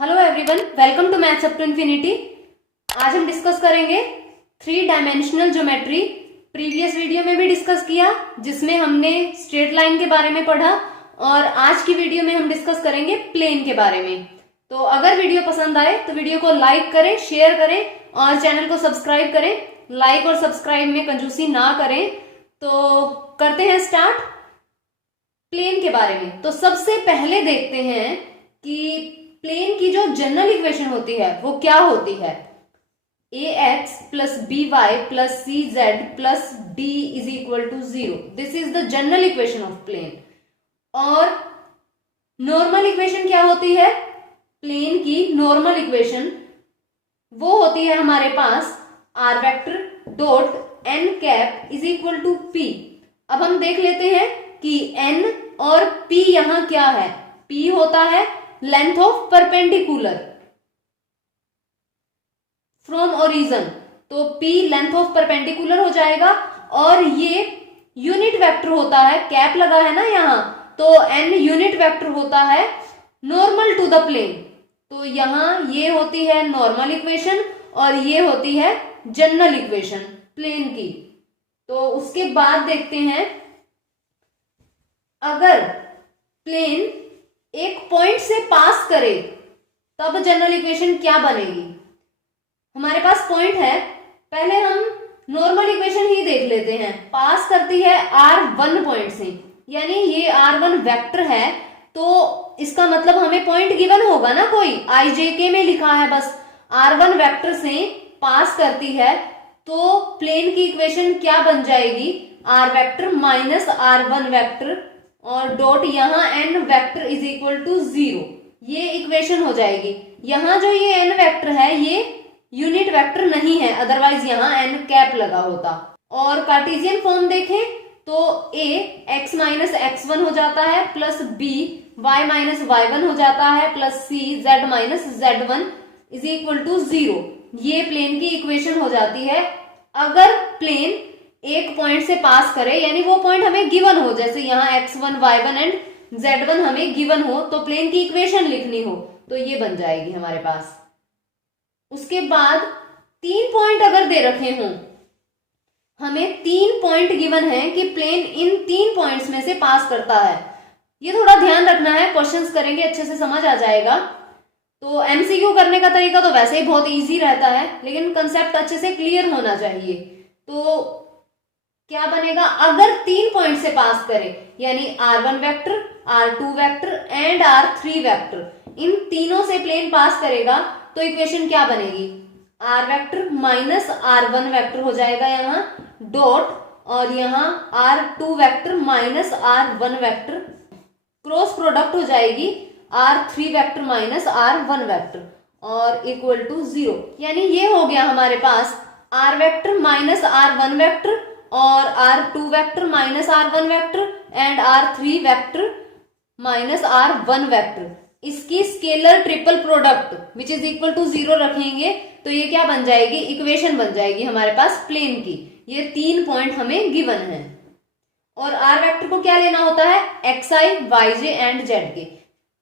Hello everyone, welcome to maths up to infinity. आज हम discuss करेंगे three dimensional geometry. Previous video में भी डिस्कस किया जिसमें हमने स्ट्रेट लाइन के बारे में पढ़ा, और आज की वीडियो में हम डिस्कस करेंगे प्लेन के बारे में। तो अगर वीडियो पसंद आए तो वीडियो को लाइक करें, शेयर करें और चैनल को सब्सक्राइब करें। लाइक और सब्सक्राइब में कंजूसी ना करें। तो करते हैं स्टार्ट प्लेन के बारे में। तो सबसे पहले देखते हैं कि प्लेन की जो जनरल इक्वेशन होती है वो क्या होती है। A X plus B Y plus C Z plus D is equal to 0। This is the general equation of plane. और नॉर्मल इक्वेशन क्या होती है प्लेन की? नॉर्मल इक्वेशन वो होती है हमारे पास R vector dot N cap is equal to P. अब हम देख लेते हैं कि एन और पी यहां क्या है। पी होता है length of perpendicular from origin, तो P लेंथ ऑफ परपेंडिकुलर हो जाएगा। और ये यूनिट वेक्टर होता है, कैप लगा है ना यहां, तो N यूनिट वेक्टर होता है नॉर्मल टू द प्लेन। तो यहां ये होती है नॉर्मल इक्वेशन और ये होती है जनरल इक्वेशन प्लेन की। तो उसके बाद देखते हैं, अगर प्लेन एक पॉइंट से पास करे तब जनरल इक्वेशन क्या बनेगी। हमारे पास पॉइंट है, पहले हम नॉर्मल इक्वेशन ही देख लेते हैं। पास करती है R1 पॉइंट से, यानी ये R1 वेक्टर है, तो इसका मतलब हमें पॉइंट गिवन होगा ना कोई, IJK में लिखा है बस। R1 वेक्टर से पास करती है तो प्लेन की इक्वेशन क्या बन जाएगी? R vector minus R1 vector और डॉट यहां n vector is equal to 0। ये इक्वेशन हो जाएगी। यहां जो ये n वेक्टर है ये यूनिट वेक्टर नहीं है, अदरवाइज यहां n कैप लगा होता। और कार्टेशियन फॉर्म देखें तो a x माइनस x1 हो जाता है plus b y minus y1 हो जाता है plus c z minus z1 is equal to 0। ये प्लेन की इक्वेशन हो जाती है अगर प्लेन एक पॉइंट से पास करे, यानी वो पॉइंट हमें गिवन हो, जैसे यहाँ x1 y1 एंड z1 हमें गिवन हो, तो प्लेन की इक्वेशन लिखनी हो तो ये बन जाएगी हमारे पास। उसके बाद 3 पॉइंट अगर दे रखे हों, हमें 3 पॉइंट गिवन है कि प्लेन इन 3 पॉइंट्स में से पास करता है। ये थोड़ा ध्यान रखना है, क्वेश्चंस करेंगे अच्छे से समझ आ जाएगा। तो एमसीक्यू करने का तरीका तो वैसे ही बहुत इजी रहता है, लेकिन कंसेप्ट अच्छे से क्लियर होना चाहिए। तो क्या बनेगा अगर 3 पॉइंट से पास करे, यानी R1 vector, R2 vector and R3 vector, इन तीनों से प्लेन पास करेगा तो इक्वेशन क्या बनेगी? R vector minus R1 vector हो जाएगा यहाँ डॉट, और यहाँ R2 vector minus R1 vector, cross product हो जाएगी R3 vector minus R1 vector और इक्वल टू 0। यानी ये हो गया हमारे पास R vector minus R1 vector और R2 vector minus R1 vector and R3 vector minus R1 vector. इसकी scalar triple product which is equal to 0 रखेंगे तो ये क्या बन जाएगी? इक्वेशन बन जाएगी हमारे पास प्लेन की। ये 3 पॉइंट हमें गिवन है। और R वेक्टर को क्या लेना होता है? xi, yj and zk।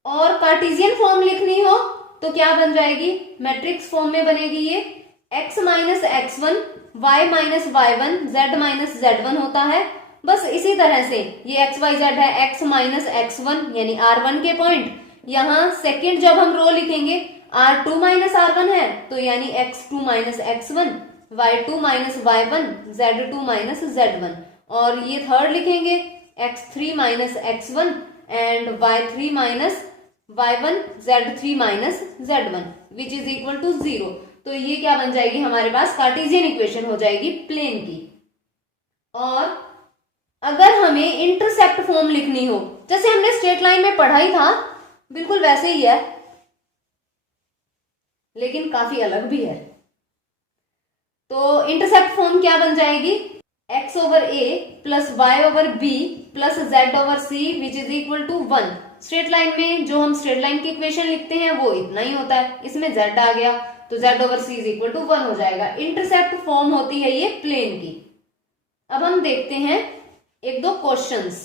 और कार्टेशियन फॉर्म लिखनी हो तो क्या बन जाएगी? मैट्रिक्स फॉर्म में बनेगी ये x minus x1 y minus y1 z minus z1 होता है। बस इसी तरह से ये x y z है, x माइनस x1 यानी R1 के पॉइंट। यहाँ सेकेंड जब हम रो लिखेंगे R2 माइनस R1 है तो यानी x2 minus x1 y2 minus y1 z2 minus z1। और ये थर्ड लिखेंगे x3 minus x1 and y3 minus y1 z3 minus z1 which is equal to 0। तो ये क्या बन जाएगी हमारे पास? कार्टेशियन इक्वेशन हो जाएगी प्लेन की। और अगर हमें इंटरसेप्ट फॉर्म लिखनी हो, जैसे हमने स्ट्रेट लाइन में पढ़ा ही था, बिल्कुल वैसे ही है लेकिन काफी अलग भी है। तो इंटरसेप्ट फॉर्म क्या बन जाएगी? x over a plus y over b plus z over c which is equal to 1। Straight line में जो हम स्ट्रेट लाइन की इक्वेशन लिखते हैं वो इतना ही होता है, इसमें z आ गया तो z over c is equal to 1 हो जाएगा। इंटरसेप्ट फॉर्म होती है ये प्लेन की। अब हम देखते हैं एक दो क्वेश्चंस।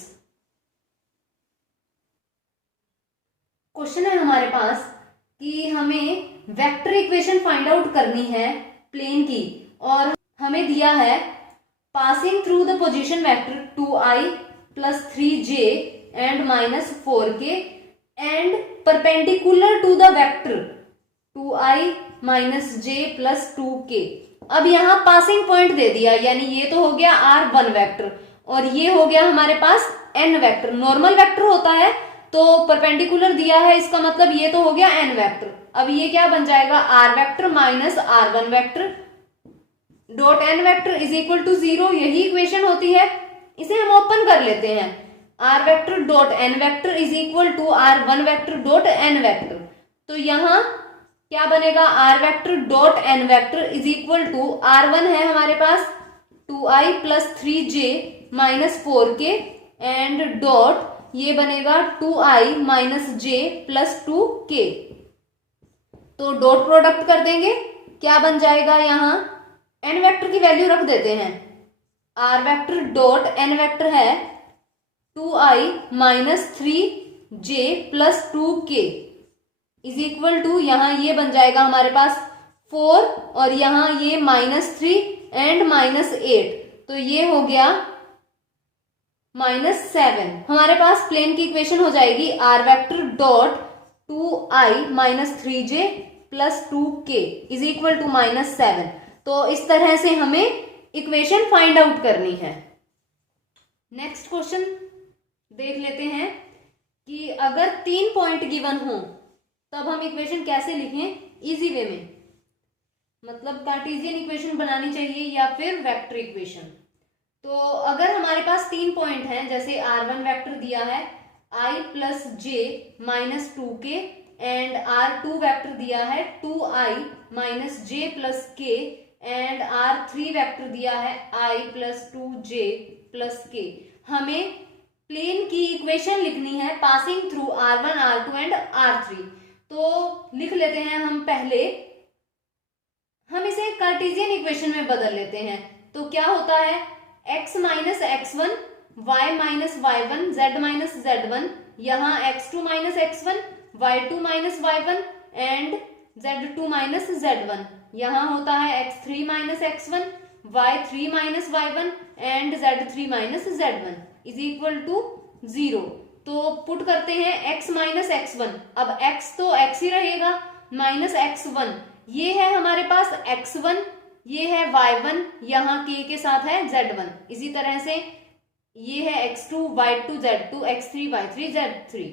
क्वेश्चन है हमारे पास कि हमें वेक्टर इक्वेशन फाइंड आउट करनी है प्लेन की, और हमें दिया है passing through the position vector 2i plus 3j and minus 4k and perpendicular to the vector 2i minus j plus 2k। अब यहाँ पासिंग पॉइंट दे दिया, यानी ये तो हो गया r1 वेक्टर और ये हो गया हमारे पास n वेक्टर। नॉर्मल वेक्टर होता है तो परपेंडिकुलर दिया है, इसका मतलब ये तो हो गया n वेक्टर। अब ये क्या बन जाएगा, r vector minus r1 vector dot n vector is equal to 0। यही इक्वेशन होती है, इसे हम ओपन कर लेते हैं। r vector dot n vector is equal to r1 vector dot n vector. तो यहाँ क्या बनेगा, r vector dot n vector is equal to r1 है हमारे पास 2i plus 3j minus 4k and dot ये बनेगा 2i minus j plus 2k। तो डॉट प्रोडक्ट कर देंगे, क्या बन जाएगा, यहाँ n वेक्टर की वैल्यू रख देते हैं। r vector dot n vector है 2i minus 3j plus 2k is equal to, यहाँ ये बन जाएगा हमारे पास 4 और यहाँ ये माइनस 3 एंड माइनस 8, तो ये हो गया माइनस 7। हमारे पास प्लेन की इक्वेशन हो जाएगी r vector dot 2i minus 3j plus 2k is equal to minus 7। तो इस तरह से हमें इक्वेशन फाइंड आउट करनी है। नेक्स्ट क्वेश्चन देख लेते हैं कि अगर 3 पॉइंट गिवन हो तब हम इक्वेशन कैसे लिखें इजी वे में, मतलब कार्टेशियन इक्वेशन बनानी चाहिए या फिर वेक्टर इक्वेशन। तो अगर हमारे पास 3 पॉइंट हैं, जैसे r1 वेक्टर दिया है i plus j minus 2k and r2 vector दिया है 2i minus j plus k and r3 vector दिया है i plus 2j plus k। हमें प्लेन की इक्वेशन लिखनी है passing through r1 r2 and r3। तो लिख लेते हैं हम, पहले हम इसे कार्टेशियन इक्वेशन में बदल लेते हैं। तो क्या होता है, x minus x1 y minus y1 z minus z1, यहाँ x2 minus x1 y2 minus y1 and z2 minus z1, यहाँ होता है x3 minus x1 y3 minus y1 and z3 minus z1 is equal to 0। तो put करते हैं x minus x1, अब x तो x ही रहेगा, माइनस x1, ये है हमारे पास x1, ये है y1, यहाँ k के साथ है z1। इसी तरह से ये है x2 y2 z2 x3 y3 z3।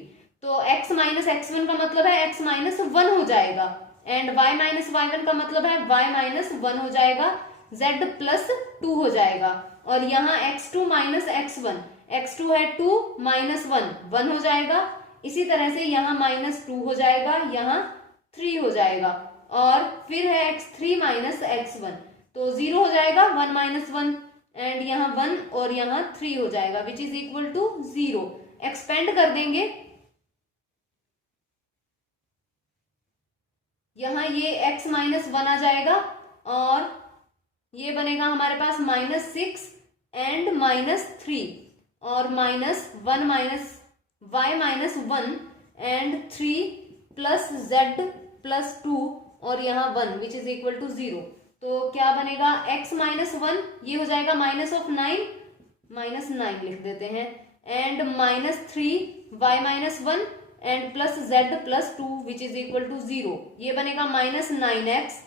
तो x माइनस x1 का मतलब है x माइनस 1 हो जाएगा एंड y माइनस y1 का मतलब है y माइनस 1 हो जाएगा, z प्लस 2 हो जाएगा। और यहाँ x2 माइनस x1, x2 है 2 माइनस 1 1 हो जाएगा। इसी तरह से यहाँ माइनस 2 हो जाएगा, यहाँ 3 हो जाएगा और फिर है x3 माइनस x1, तो 0 हो जाएगा 1 माइनस 1 एंड यहाँ 1 और यहाँ 3 हो जाएगा which is equal to 0। Expand कर देंगे, यहाँ ये x माइनस 1 आ जाएगा और ये बनेगा हमारे पास माइनस 6 एंड माइनस 3 और minus 1 minus y minus 1 and 3 plus z plus 2 और यहाँ 1 विच इज इक्वल टू 0। तो क्या बनेगा, x माइनस 1 ये हो जाएगा माइनस ऑफ 9, माइनस 9 लिख देते हैं and minus 3 y minus 1 and plus z plus 2 which is equal to 0। ये बनेगा minus 9x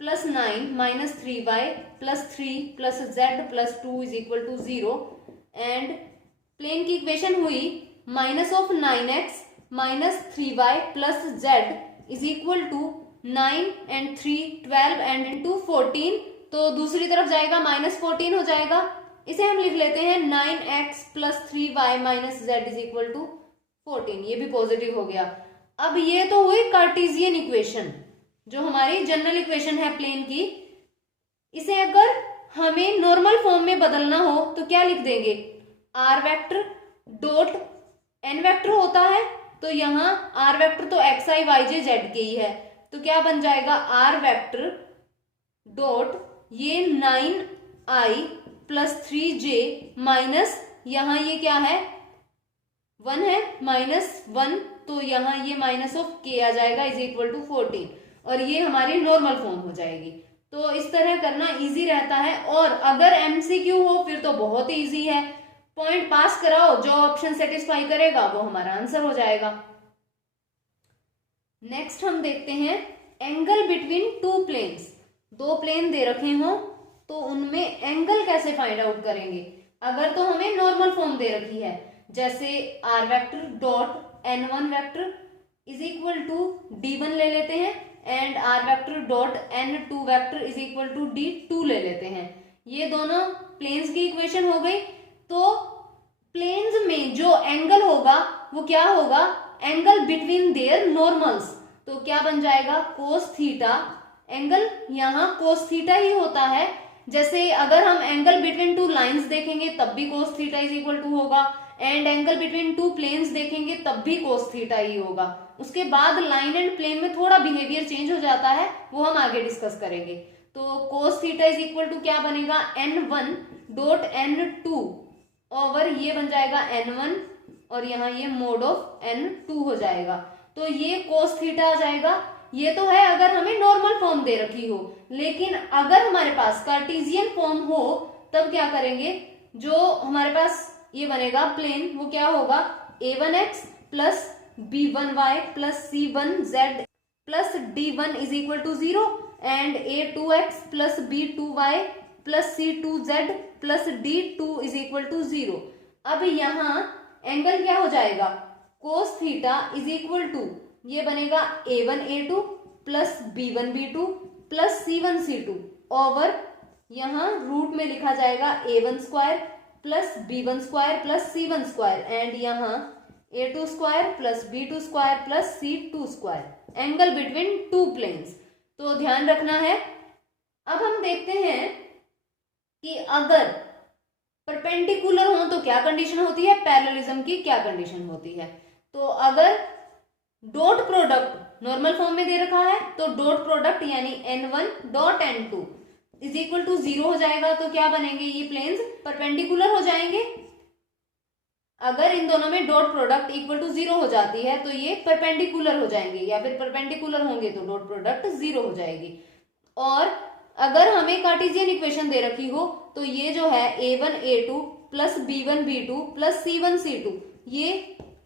plus 9 minus 3y plus 3 plus z plus 2 is equal to 0 and plane की equation हुई minus of 9x minus 3y plus z is equal to 9 and 3 12 and into 14, तो दूसरी तरफ जाएगा minus 14 हो जाएगा। इसे हम लिख लेते हैं 9x plus 3y minus z is equal to 14, ये भी पॉजिटिव हो गया। अब ये तो हुई कार्टेशियन इक्वेशन जो हमारी जनरल इक्वेशन है प्लेन की। इसे अगर हमें नॉर्मल फॉर्म में बदलना हो तो क्या लिख देंगे, r vector dot n vector होता है, तो यहाँ r वेक्टर तो x i y j z के ही है, तो क्या बन जाएगा r वेक्टर डॉट ये 9i प्लस 3j माइनस यहाँ ये क्या है 1 है माइनस 1, तो यहाँ ये माइनस ऑफ के आ जाएगा इज इक्वल टू 14 और ये हमारी नॉर्मल फॉर्म हो जाएगी। तो इस तरह करना इजी रहता है। और अगर एमसीक्यू हो फिर तो बहुत ही इजी है, पॉइंट पास कराओ, जो ऑप्शन सेटिस्फाई करेगा वो हमारा आंसर हो जाएगा। नेक्स्ट हम देखते हैं एंगल बिटवीन टू प्लेन्स। दो प्लेन दे रखे हो तो उनमें एंगल कैसे फाइंड आउट करेंगे। अगर तो हमें नॉर्मल फॉर्म दे रखी है, जैसे R vector dot N one vector is equal to d1 ले लेते हैं and are vector dot N two vector is equal to d2 ले लेते हैं। ये दोनों प्लेन्स की इक्वेशन हो गई। तो प्लेन्स में जो एंगल होगा वो क्या होगा, एंगल बिटवीन देयर नॉर्मल्स। तो क्या बन जाएगा, कोस थीटा। एंगल यहाँ कोस थीटा ही होता है। जैसे अगर हम एंगल बिटवीन टू लाइंस देखेंगे तब भी cos theta is equal to होगा, and angle between two planes देखेंगे तब भी कोस थीटा ही होगा। उसके बाद लाइन एंड प्लेन में थोड़ा बिहेवियर चेंज हो जाता है, वो हम आगे डिस्कस करेंगे। तो cos theta is equal to क्या बनेगा, n1 डॉट n2 ओवर ये बन जाएगा n1 और यहाँ ये मोड ऑफ n2 हो जाएगा। तो ये कोस थीटा आ जाएगा। ये तो है अगर हमें नॉर्मल फॉर्म दे रखी हो, लेकिन अगर हमारे पास कार्टेशियन फॉर्म हो तब क्या करेंगे, जो हमारे पास ये बनेगा प्लेन वो क्या होगा, a1x plus b1y plus c1z plus d1 is equal to 0 and a2x plus b2y plus c2z plus d2 is equal to 0। अब यहाँ एंगल क्या हो जाएगा, cos theta is equal to ये बनेगा a1 a2 plus b1 b2 plus c1 c2 over यहाँ root में लिखा जाएगा a1 square plus b1 square plus c1 square and यहाँ a2 square plus b2 square plus c2 square, angle between two planes. तो ध्यान रखना है। अब हम देखते हैं कि अगर परपेंडिकुलर हो तो क्या कंडीशन होती है, पैरेललिज्म की क्या कंडीशन होती है। तो अगर डॉट प्रोडक्ट नॉर्मल फॉर्म में दे रखा है तो डॉट प्रोडक्ट यानी n1 dot n2 is equal to 0 हो जाएगा। तो क्या बनेंगे, ये प्लेन्स परपेंडिकुलर हो जाएंगे। अगर इन दोनों में डॉट प्रोडक्ट इक्वल टू 0 हो जाती है तो ये परपेंडिकुलर हो जाएंगे, या फिर परपेंडिकुलर होंगे तो डॉट प्रोडक्ट 0 हो जाएगी। और अगर हमें कार्टेशियन इक्वेशन दे रखी हो तो ये जो है a1 a2 plus b1 b2 plus c1 c2 ये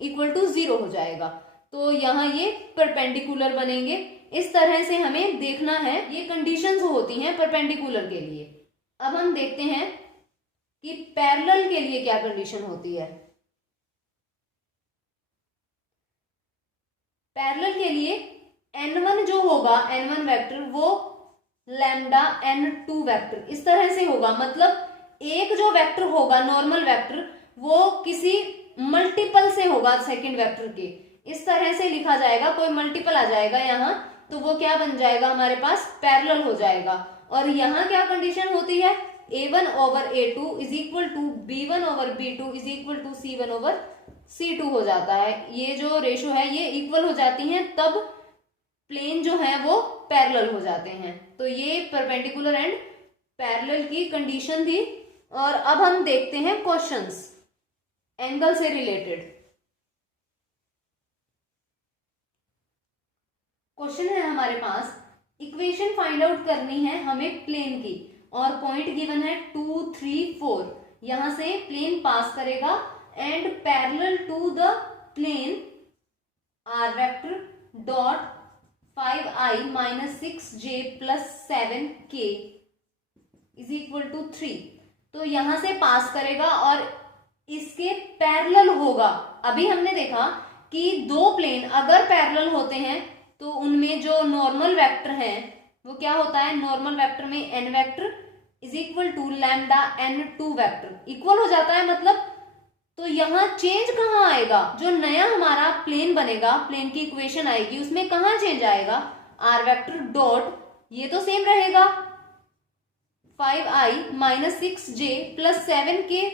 इक्वल टू 0 हो जाएगा। तो यहाँ ये परपेंडिकुलर बनेंगे। इस तरह से हमें देखना है, ये कंडीशंस होती हैं परपेंडिकुलर के लिए। अब हम देखते हैं कि पैरेलल के लिए क्या कंडीशन होती है। पैरेलल के लिए n1 जो होगा, n1 वेक्टर वो लैम्डा n2 वेक्टर इस तरह से होगा। मतलब एक जो वेक्टर होगा नॉर्मल वेक्टर वो किसी मल्टीपल से होगा सेकंड वेक्टर के, इस तरह से लिखा जाएगा। कोई मल्टीपल आ जाएगा यहाँ तो वो क्या बन जाएगा, हमारे पास पैरेलल हो जाएगा। और यहाँ क्या कंडीशन होती है, a1 over a2 is equal to b1 over b2 is equal to c1 over c2 हो जाता है। ये जो रेशो है ये इक्वल हो जाती हैं, तब प्लेन जो है वो पैरेलल हो जाते हैं। तो ये परपेंडिकुलर एंड पैरेलल की कंडीशन थी। और अब हम देखते हैं क्वेश्चंस एंगल से रिलेटेड। क्वेश्चन है हमारे पास, इक्वेशन फाइंड आउट करनी है हमें प्लेन की और पॉइंट गिवन है 2 3 4। यहां से प्लेन पास करेगा and parallel to the plane R vector dot 5i minus 6j plus 7k is equal to 3। तो यहां से पास करेगा और इसके पैरेलल होगा। अभी हमने देखा कि दो प्लेन अगर पैरेलल होते हैं तो उनमें जो नॉर्मल वेक्टर है वो क्या होता है, नॉर्मल वेक्टर में n vector is equal to lambda n2 vector equal हो जाता है। मतलब तो यहाँ चेंज कहाँ आएगा, जो नया हमारा प्लेन बनेगा, प्लेन की इक्वेशन आएगी उसमें कहाँ चेंज आएगा, आर वेक्टर डॉट ये तो सेम रहेगा 5i minus 6j plus 7k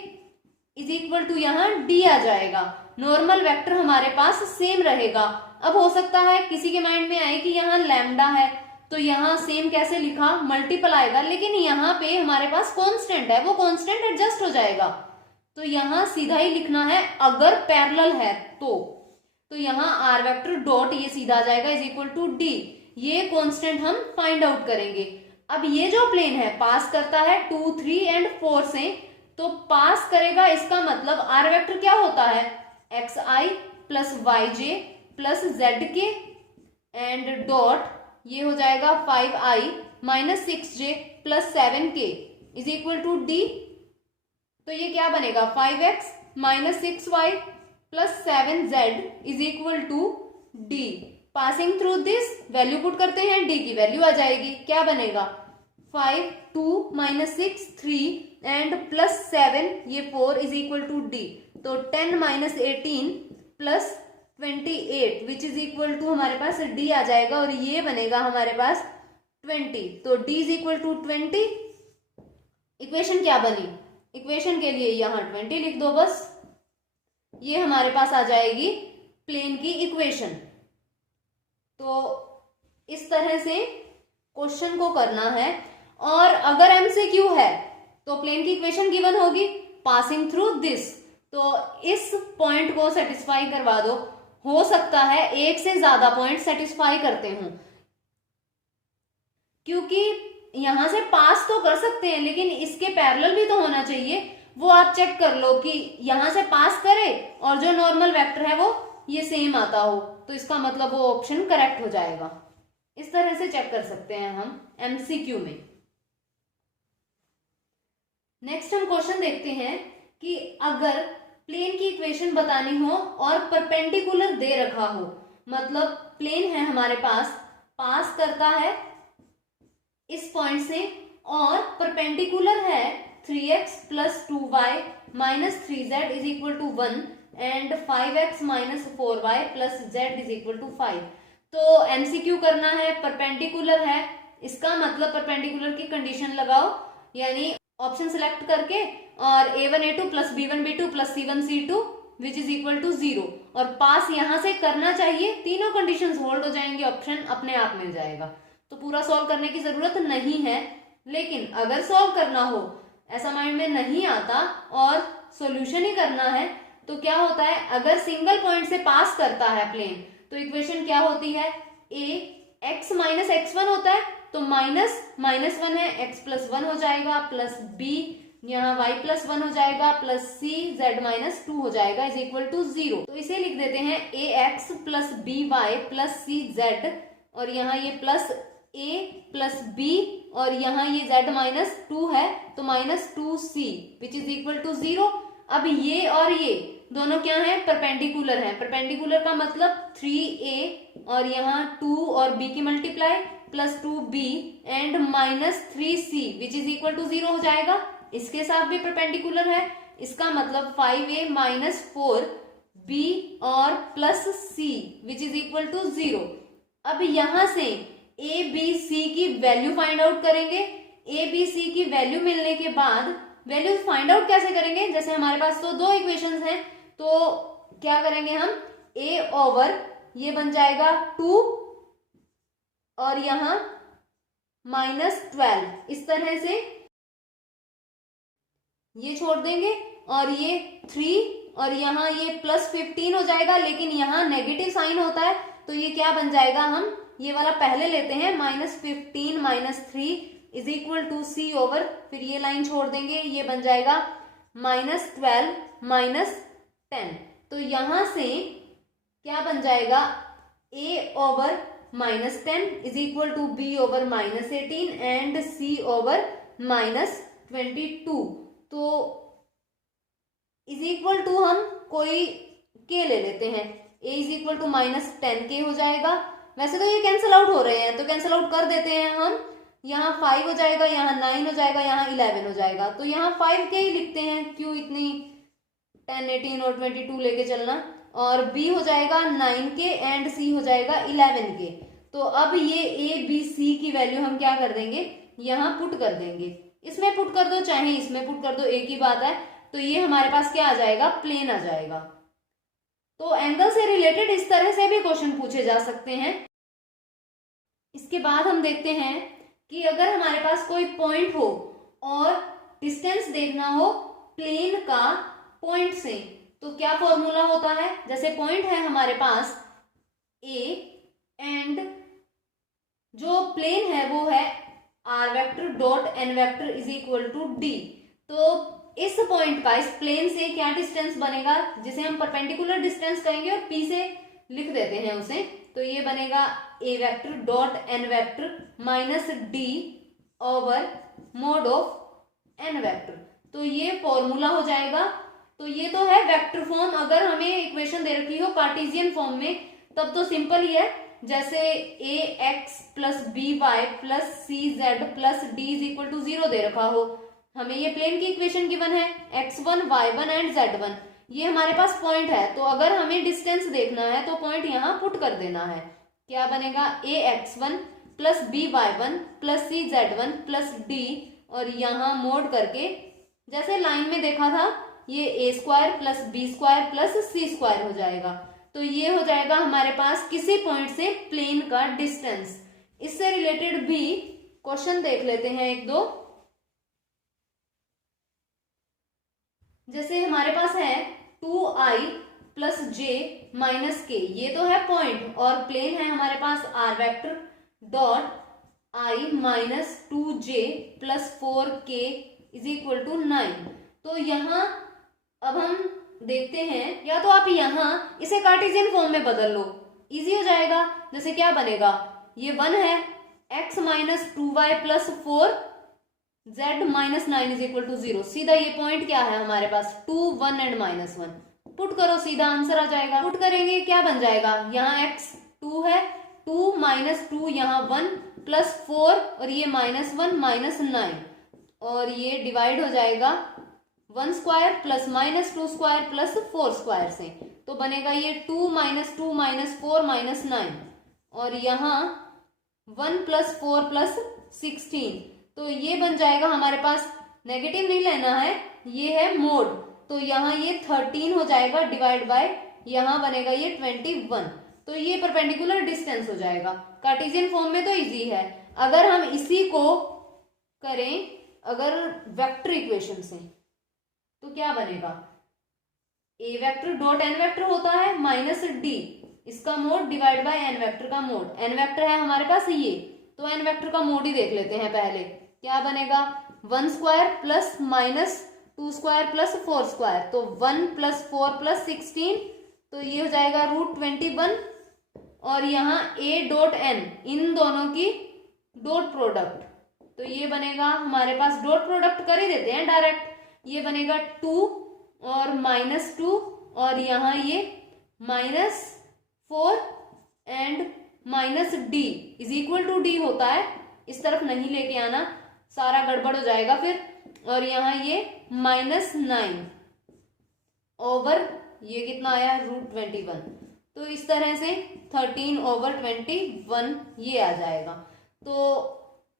is equal to यहाँ d आ जाएगा। नॉर्मल वेक्टर हमारे पास सेम रहेगा। अब हो सकता है किसी के माइंड में आए कि यहाँ लैम्डा है तो यहाँ सेम कैसे लिखा, मल्टीपल आएगा, लेकिन यहाँ पे हमारे पास कांस्टेंट है, वो कांस्टेंट एडजस्ट हो जाएगा। तो यहाँ सीधा ही लिखना है अगर पैरेलल है तो। तो यहाँ आर वेक्टर डॉट ये सीधा आ जाएगा इज इक्वल टू डी। ये कांस्टेंट हम फाइंड आउट करेंगे। अब ये जो प्लेन है पास करता है 2, 3 एंड 4 से, तो पास करेगा इसका मतलब आर वेक्टर क्या होता है, X I plus Y J plus Z K and dot ये हो जाएगा 5i minus 6j plus 7k is equal to D. तो ये क्या बनेगा 5x minus 6y plus 7z is equal to D. Passing through this value put करते हैं, D की वैल्यू आ जाएगी, क्या बनेगा 5, 2 माइनस 6 3 एंड प्लस 7 ये 4 इज इक्वल टू डी। तो 10 minus 18 plus 28 which is equal to हमारे पास डी आ जाएगा और ये बनेगा हमारे पास 20। तो D is equal to 20। Equation क्या बनी, इक्वेशन के लिए यहां 20 लिख दो बस। ये हमारे पास आ जाएगी प्लेन की इक्वेशन। तो इस तरह से क्वेश्चन को करना है। और अगर एमसीक्यू है तो प्लेन की इक्वेशन गिवन होगी, पासिंग थ्रू दिस, तो इस पॉइंट को सेटिस्फाई करवा दो। हो सकता है एक से ज्यादा पॉइंट सेटिस्फाई करते हों, क्योंकि यहां से पास तो कर सकते हैं लेकिन इसके पैरेलल भी तो होना चाहिए। वो आप चेक कर लो कि यहां से पास करे और जो नॉर्मल वेक्टर है वो ये सेम आता हो, तो इसका मतलब वो ऑप्शन करेक्ट हो जाएगा। इस तरह से चेक कर सकते हैं हम एमसीक्यू में। नेक्स्ट हम क्वेश्चन देखते हैं कि अगर प्लेन की इक्वेशन बतानी हो और परपेंडिकुलर दे रखा हो, मतलब प्लेन है हमारे पास करता है इस पॉइंट से और परपेंडिकुलर है 3x plus 2y minus 3z is equal to 1 and 5x minus 4y plus z is equal to 5। तो एमसीक्यू करना है, परपेंडिकुलर है, इसका मतलब परपेंडिकुलर की कंडीशन लगाओ, यानी ऑप्शन सिलेक्ट करके और a1 a2 plus b1 b2 plus c1 c2 which is equal to 0 और पास यहां से करना चाहिए, तीनों कंडीशंस होल्ड हो जाएंगी, ऑप्शन अपने आप मिल जाएगा। तो पूरा सॉल्व करने की जरूरत नहीं है, लेकिन अगर सॉल्व करना हो, ऐसा माइंड में नहीं आता और सॉल्यूशन ही करना है, तो क्या होता है, अगर सिंगल पॉइंट से पास करता है प्लेन तो इक्वेशन क्या होती है, a x माइनस x1 होता है तो माइनस माइनस 1 है, x प्लस 1 हो जाएगा प्लस b यहाँ y प्लस 1 हो जाएगा प्लस c z माइनस 2 हो जाएगा इज इक्वल टू 0। तो इसे लिख देते हैं ax plus by plus c z और यहाँ ये प्लस a प्लस b और यहाँ ये z माइनस 2 है तो minus 2c which is equal to 0। अब ये और ये दोनों क्या है, परपेंडिकुलर है। परपेंडिकुलर का मतलब 3a और यहाँ 2 और b की multiply plus 2b and minus 3c which is equal to 0 हो जाएगा। इसके साथ भी परपेंडिकुलर है, इसका मतलब 5a माइनस 4b और plus c which is equal to 0। अब यहां से a b c की वैल्यू फाइंड आउट करेंगे। a b c की वैल्यू मिलने के बाद वैल्यू फाइंड आउट कैसे करेंगे, जैसे हमारे पास तो दो इक्वेशंस हैं तो क्या करेंगे हम, a ओवर ये बन जाएगा 2 और यहां माइनस 12, इस तरह से ये छोड़ देंगे और ये 3 और यहाँ ये प्लस 15 हो जाएगा, लेकिन यहाँ नेगेटिव साइन होता है तो ये क्या बन जाएगा, हम ये वाला पहले लेते हैं, minus 15 minus 3 is equal to c over, फिर ये लाइन छोड़ देंगे, ये बन जाएगा माइनस 12 माइनस 10। तो यहां से क्या बन जाएगा, a over minus 10 is equal to b over minus 18 and c over minus 22। तो इज इक्वल टू हम कोई k ले लेते हैं, a is equal to minus 10k हो जाएगा। वैसे तो ये कैंसिल आउट हो रहे हैं तो कैंसिल आउट कर देते हैं हम, यहाँ 5 हो जाएगा, यहाँ 9 हो जाएगा, यहाँ 11 हो जाएगा, तो यहाँ 5k ही लिखते हैं, क्यों इतनी 10 18 और 22 लेके चलना। और b हो जाएगा 9k एंड c हो जाएगा 11k। तो अब ये a b c की वैल्यू हम क्या कर देंगे, यहाँ पुट कर देंगे, इसमें पुट कर दो चाहे इसमें पुट कर दो, एक ही बात है। तो ये हमारे पास क्या आ जाएगा, प्लेन आ जाएगा। तो एंगल से रिलेटेड इस तरह से भी क्वेश्चन पूछे जा सकते हैं। इसके बाद हम देखते हैं कि अगर हमारे पास कोई पॉइंट हो और डिस्टेंस देखना हो प्लेन का पॉइंट से, तो क्या फॉर्मूला होता है, जैसे पॉइंट है हमारे पास ए एंड जो प्लेन है वो है are vector dot N vector is equal to D. तो इस पॉइंट का इस प्लेन से क्या डिस्टेंस बनेगा, जिसे हम परपेंडिकुलर डिस्टेंस कहेंगे और पी से लिख देते हैं उसे, तो ये बनेगा A vector dot N vector minus D over mod of N vector. तो ये फॉर्मूला हो जाएगा। तो ये तो है वेक्टर फॉर्म। अगर हमें इक्वेशन दे रखी हो कार्टेशियन फॉर्म में तब तो सिंपल ही है, जैसे A X plus B Y plus C Z plus D is equal to 0 दे रखा हो। हमें ये प्लेन की इक्वेशन गिवन है x1 y1 एंड z1, ये हमारे पास पॉइंट है। तो अगर हमें डिस्टेंस देखना है तो पॉइंट यहाँ पुट कर देना है। क्या बनेगा ए x1 प्लस बी वाई1 प्लस सी जेड1 प्लस डी, और यहाँ मोड करके जैसे लाइन में देखा था ये A square plus B square plus C square हो जाएगा। तो ये हो जाएगा हमारे पास किसी पॉइंट से प्लेन का डिस्टेंस। इससे रिलेटेड भी क्वेश्चन देख लेते हैं एक दो। जैसे हमारे पास है 2i प्लस जे माइनस के, ये तो है पॉइंट और प्लेन है हमारे पास R vector dot i minus 2j plus 4k is equal to 9। तो यहाँ अब हम देखते हैं, या तो आप यहाँ इसे कार्टेशियन फॉर्म में बदल लो, इजी हो जाएगा। जैसे क्या बनेगा, ये 1 है x minus 2y plus 4 z minus 9 is equal to 0। सीधा ये पॉइंट क्या है हमारे पास 2 1 एंड माइनस 1, पुट करो सीधा आंसर आ जाएगा। पुट करेंगे क्या बन जाएगा, यहाँ x 2 है, 2 माइनस 2 यहाँ 1 प्लस 4 और ये माइनस 1 माइनस 9, और ये डिवाइड हो जाएगा 1 square plus minus 2 square plus 4 square से। तो बनेगा ये 2 माइनस 2 माइनस 4 माइनस 9, और यहाँ 1 प्लस 4 प्लस 16। तो ये बन जाएगा हमारे पास, नेगेटिव नहीं लेना है, ये है मोड, तो यहाँ ये 13 हो जाएगा डिवाइड बाय यहाँ बनेगा ये 21। तो ये परपेंडिकुलर डिस्टेंस हो जाएगा। कार्टेशियन फॉर्म में तो इजी है। अगर हम इसी को करें अगर वेक्टर इक्वेशन से तो क्या बनेगा, A vector dot N vector होता है माइनस डी, इसका mod divide by N vector का मोड। एन वेक्टर है हमारे पास ये, तो एन वेक्टर का मोड ही देख लेते हैं पहले। क्या बनेगा 1 square plus minus 2 square plus 4 square, तो 1 प्लस 4 प्लस 16, तो ये हो जाएगा √21। और यहाँ ए डॉट एन, इन दोनों की डॉट प्रोडक्ट, तो ये बनेगा हमारे पास, डॉट प्रोडक्ट कर ही देते हैं डायरेक्ट, ये बनेगा 2 और माइनस 2, और यहाँ ये minus 4 and minus D is equal to D होता है। इस तरफ नहीं लेके आना, सारा गड़बड़ हो जाएगा फिर। और यहाँ ये माइनस 9 ओवर ये कितना आया √21। तो इस तरह से 13 ओवर 21 ये आ जाएगा। तो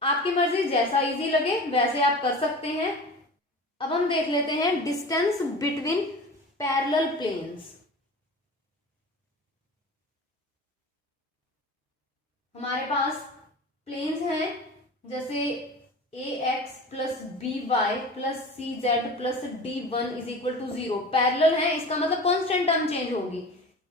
आपकी मर्जी, जैसा इजी लगे वैसे आप कर सकते हैं। अब हम देख लेते हैं डिस्टेंस बिटवीन पैरेलल प्लेन्स। हमारे पास प्लेन्स हैं जैसे A X plus B Y plus C Z plus D 1 is equal to 0। Parallel है, इसका मतलब कॉन्स्टेंट टर्म चेंज होगी,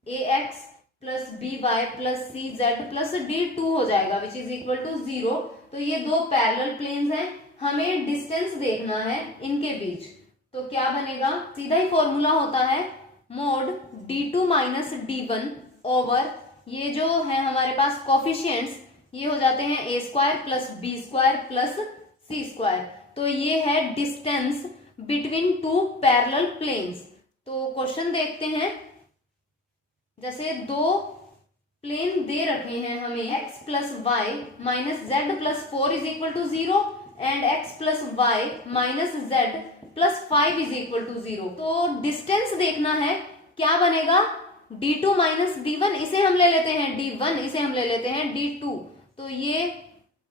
A X plus B Y plus C Z plus D 2 हो जाएगा which is equal to 0। तो ये दो parallel planes हैं, हमें डिस्टेंस देखना है इनके बीच। तो क्या बनेगा, सीधा ही फॉर्मूला होता है mode d2 minus d1 over ये जो है हमारे पास कोफिशिएंट्स, ये हो जाते हैं A square plus B square plus C square. तो ये है distance between two parallel planes. तो क्वेश्चन देखते हैं, जैसे दो प्लेन दे रखे हैं हमें x plus Y minus Z plus 4 is equal to 0 and x plus Y minus Z plus 5 is equal to 0। तो डिस्टेंस देखना है, क्या बनेगा d2 माइनस d1, इसे हम ले लेते हैं d1, इसे हम ले लेते हैं d2। तो ये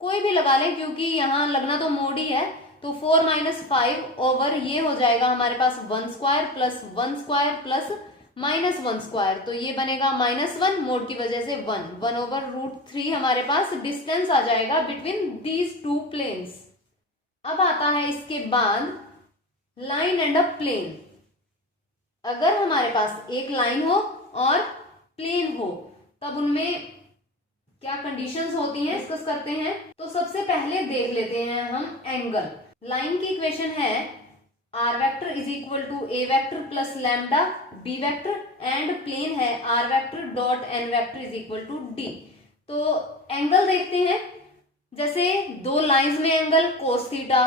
कोई भी लगा लें क्योंकि यहाँ लगना तो मोड ही है। तो 4 माइनस 5 ओवर ये हो जाएगा हमारे पास 1 square plus 1 square plus minus 1 square. तो ये बनेगा -1, मोड की वजह से 1 ओवर √3 हमारे पास डिस्टेंस आ जाएगा बिटवीन दीज टू प्लेन्स। अब आता है इसके बाद लाइन एंड अ प्लेन। अगर हमारे पास एक लाइन हो और प्लेन हो तब उनमें क्या कंडीशंस होती हैं डिस्कस करते हैं। तो सबसे पहले देख लेते हैं हम एंगल। लाइन की इक्वेशन है are vector is equal to A vector plus lambda B vector and plane है are vector dot N vector is equal to D. तो एंगल देखते हैं, जैसे दो लाइंस में एंगल कोस थीटा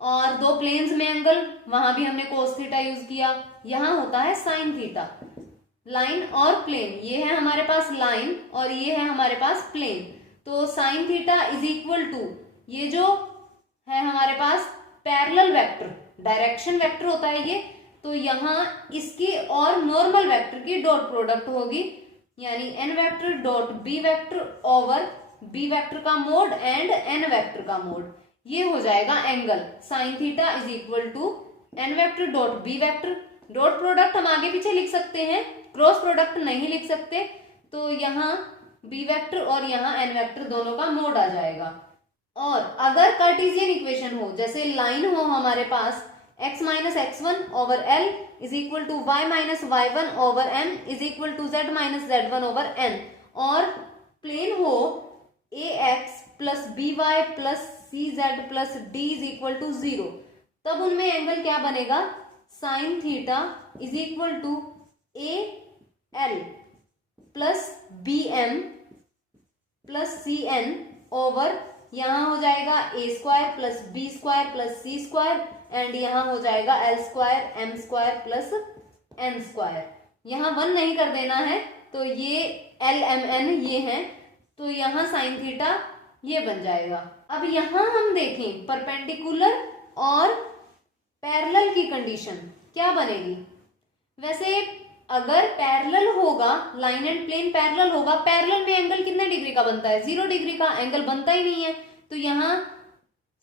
और दो प्लेन्स में एंगल, वहां भी हमने कोस थीटा यूज किया, यहां होता है साइन थीटा। लाइन और प्लेन, ये है हमारे पास लाइन और ये है हमारे पास प्लेन, तो sine theta is equal to ये जो है हमारे पास पैरेलल वेक्टर, डायरेक्शन वेक्टर होता है ये, तो यहां इसकी और नॉर्मल वेक्टर की डॉट प्रोडक्ट होगी, यानी N vector dot B vector over B vector का मोड एंड एन वेक्टर का मोड, ये हो जाएगा angle. Sine theta is equal to N vector dot B vector, dot product हम आगे पीछे लिख सकते हैं, क्रॉस प्रोडक्ट नहीं लिख सकते, तो यहाँ बी वेक्टर और यहाँ एन वेक्टर दोनों का मोड आ जाएगा। और अगर कार्टेशियन इक्वेशन हो, जैसे लाइन हो हमारे पास x minus x1 over l is equal to y minus y1 over m is equal to z minus z1 over n, और प्लेन हो ax plus by plus cz plus d is equal to 0, तब उनमें angle क्या बनेगा, sine theta is equal to A L plus B M plus C N over, यहां हो जाएगा A square plus B square plus C square and यहां हो जाएगा L square M square plus N square. यहां 1 नहीं कर देना है, तो ये एल एम एन ये है, तो यहां साइन थीटा ये बन जाएगा। अब यहां हम देखें परपेंडिकुलर और पैरेलल की कंडीशन क्या बनेगी। वैसे अगर पैरेलल होगा, लाइन एंड प्लेन पैरेलल होगा, पैरेलल में एंगल कितने डिग्री का बनता है, 0 डिग्री का, एंगल बनता ही नहीं है, तो यहाँ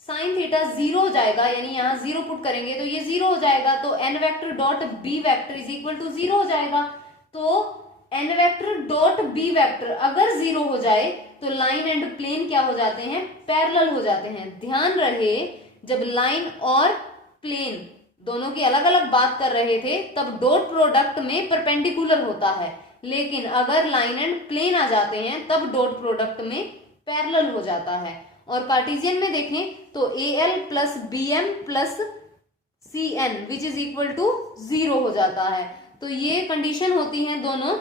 साइन थीटा 0 हो जाएगा, यानी यहाँ 0 पुट करेंगे तो ये 0 हो जाएगा, तो N vector dot B vector is equal to 0 हो जाएगा। तो N vector dot B vector अगर 0 हो जाए तो लाइन एंड प्लेन क्या हो जाते हैं, पैरेलल हो जाते हैं। ध्यान रहे जब लाइन और प्लेन दोनों की अलग अलग बात कर रहे थे तब डॉट प्रोडक्ट में परपेंडिकुलर होता है, लेकिन अगर लाइन एंड प्लेन आ जाते हैं तब डॉट प्रोडक्ट में पैरेलल हो जाता है। और कार्टेशियन में देखें तो A L plus B M plus C N which is equal to 0 हो जाता है। तो ये कंडीशन होती है दोनों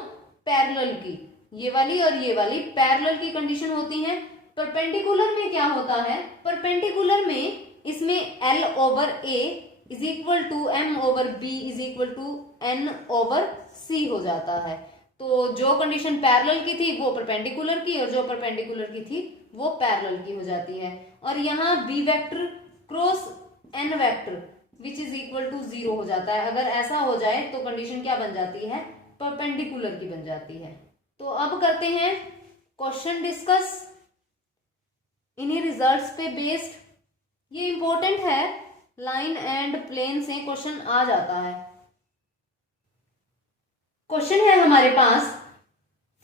पैरेलल की, ये वाली और ये वाली पैरेलल की कंडीशन होती है। परपेंडिकुलर में क्या होता है, परपेंडिकुलर में इसमें L over A is equal to M over B is equal to N over C हो जाता है। तो जो कंडीशन पैरेलल की थी वो परपेंडिकुलर की और जो परपेंडिकुलर की थी वो पैरेलल की हो जाती है। और यहाँ B vector cross N vector which is equal to 0 हो जाता है। अगर ऐसा हो जाए तो कंडीशन क्या बन जाती है, परपेंडिकुलर की बन जाती है। तो अब करते हैं क्वेश्चन डिस्कस इन्हीं रिजल्ट्स पे बेस्ड। ये इंपॉर्टेंट है, लाइन एंड प्लेन से क्वेश्चन आ जाता है। क्वेश्चन है हमारे पास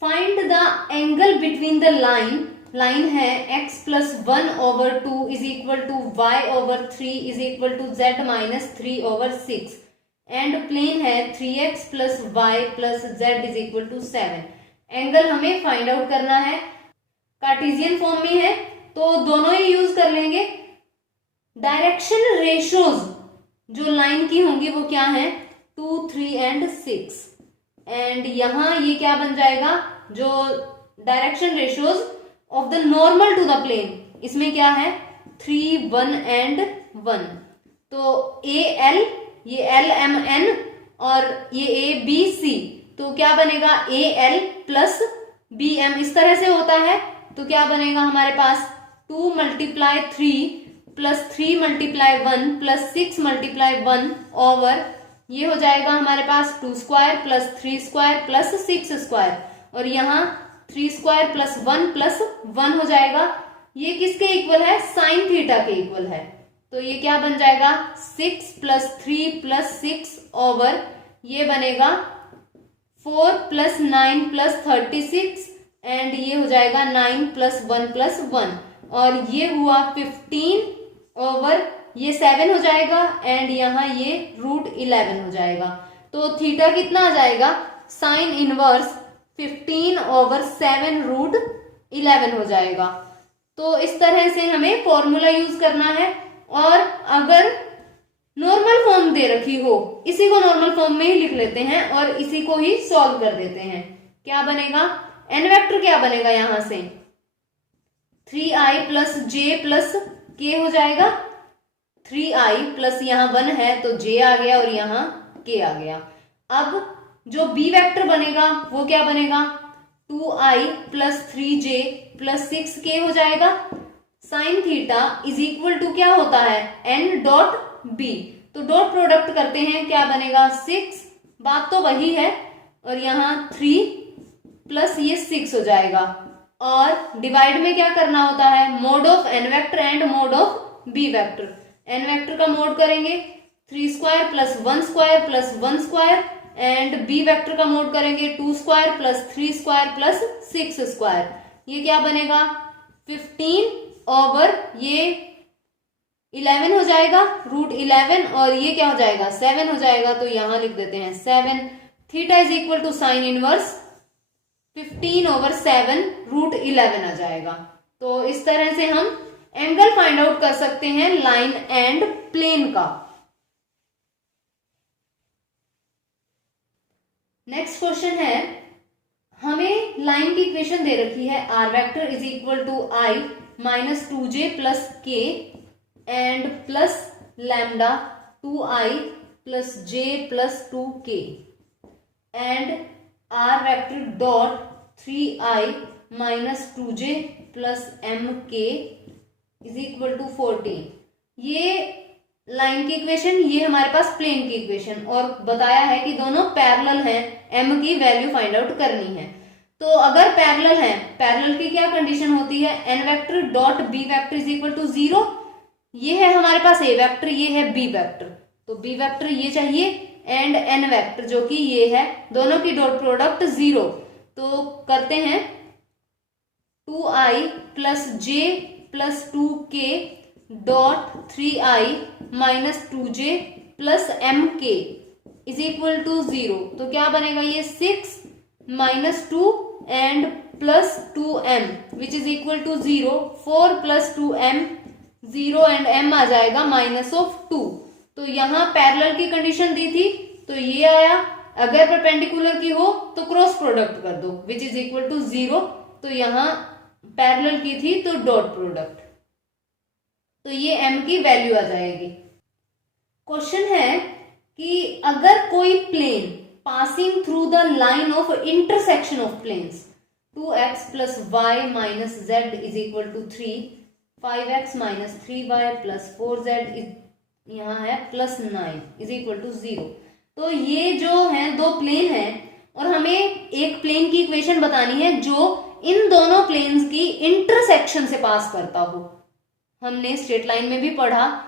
find the angle between the line है x plus 1 over 2 is equal to y over 3 is equal to z minus 3 over 6 and plane है 3x plus y plus z is equal to 7। Angle हमें find out करना है, Cartesian form में है तो दोनों ही use कर लेंगे। डायरेक्शन रेशियोज जो लाइन की होंगी वो क्या है, 2, 3 एंड 6 एंड यहां ये क्या बन जाएगा, जो direction ratios of the normal to the plane, इसमें क्या है 3, 1 एंड 1। तो ए एल, ये एल एम एन और ये ए बी सी, तो क्या बनेगा A L plus B M, इस तरह से होता है। तो क्या बनेगा हमारे पास 2 multiply 3 plus 3 multiply 1 plus 6 multiply 1 over ये हो जाएगा हमारे पास 2 square plus 3 square plus 6 square और यहाँ 3 स्क्वायर प्लस 1 प्लस 1 हो जाएगा। ये किसके इक्वल है, साइन थीटा के इक्वल है। तो ये क्या बन जाएगा 6 प्लस 3 प्लस 6 ओवर ये बनेगा 4 प्लस 9 प्लस 36 एंड ये हो जाएगा 9 प्लस 1 प्लस 1 और ये हुआ 15 ओवर ये 7 हो जाएगा एंड यहाँ ये √11 हो जाएगा। तो तो थीटा कितना आ जाएगा, साइन इनवर्स 15/7√11 हो जाएगा। तो इस तरह से हमें फॉर्मूला यूज करना है। और अगर नॉर्मल फॉर्म दे रखी हो, इसी को नॉर्मल फॉर्म में ही लिख लेते हैं और इसी को ही सॉल्व कर देते हैं। क्या बनेगा, एन वेक्टर क्या बनेगा, यहां से 3i प्लस जे प्लस के हो जाएगा। 3i प्लस यहाँ 1 है तो j आ गया और यहाँ k आ गया। अब जो b वेक्टर बनेगा वो क्या बनेगा, 2i plus 3j plus 6k हो जाएगा। Sine theta is equal to क्या होता है, n डॉट b। तो डॉट प्रोडक्ट करते हैं, क्या बनेगा 6, बात तो वही है, और यहाँ 3 प्लस ये 6 हो जाएगा। और डिवाइड में क्या करना होता है, mode of n vector and mode of b vector. n vector का मोड करेंगे 3 square plus 1 square plus 1 square, and b vector का मोड करेंगे 2 square plus 3 square plus 6 square. ये क्या बनेगा 15 ओवर ये 11 हो जाएगा √11, और ये क्या हो जाएगा 7 हो जाएगा। तो यहां लिख देते हैं 7। Theta is equal to sine inverse 15/7√11 आ जाएगा। तो इस तरह से हम एंगल फाइंड आउट कर सकते हैं लाइन एंड प्लेन का। नेक्स्ट क्वेश्चन है, हमें लाइन की इक्वेशन दे रखी है are vector is equal to i minus 2j plus k and plus lambda 2i plus j plus 2k and are vector dot 3i minus 2j plus mk is equal to 14। ये line की equation, ये हमारे पास plane की equation, और बताया है कि दोनों पैरेलल हैं, m की वैल्यू फाइंड आउट करनी है। तो अगर पैरेलल हैं, पैरेलल की क्या कंडीशन होती है, n vector dot b vector is equal to 0। ये है हमारे पास a वेक्टर, ये है b वेक्टर, तो b वेक्टर ये चाहिए, एंड n वेक्टर जो कि ये है, दोनों की डॉट प्रोडक्ट 0। तो करते हैं 2i plus j plus 2k dot 3i minus 2j plus mk is equal to 0। तो क्या बनेगा, ये 6 minus 2 and plus 2m which is equal to 0। 4 plus 2m 0 and m आ जाएगा माइनस ऑफ 2। तो यहाँ पैरेलल की कंडीशन दी थी तो ये आया, अगर परपेंडिकुलर की हो तो क्रॉस प्रोडक्ट कर दो विच इज इक्वल टू 0। तो यहाँ पैरेलल की थी तो डॉट प्रोडक्ट, तो ये m की वैल्यू आ जाएगी। क्वेश्चन है कि अगर कोई plane passing through the line of intersection of planes 2x plus y minus z is equal to 3, 5x minus 3y plus 4z यहाँ है प्लस 9 इज इक्वल टू 0। तो ये जो है दो प्लेन हैं और हमें एक प्लेन की इक्वेशन बतानी है जो इन दोनों प्लेन्स की इंटरसेक्शन से पास करता हो। हमने स्ट्रेट लाइन में भी पढ़ा,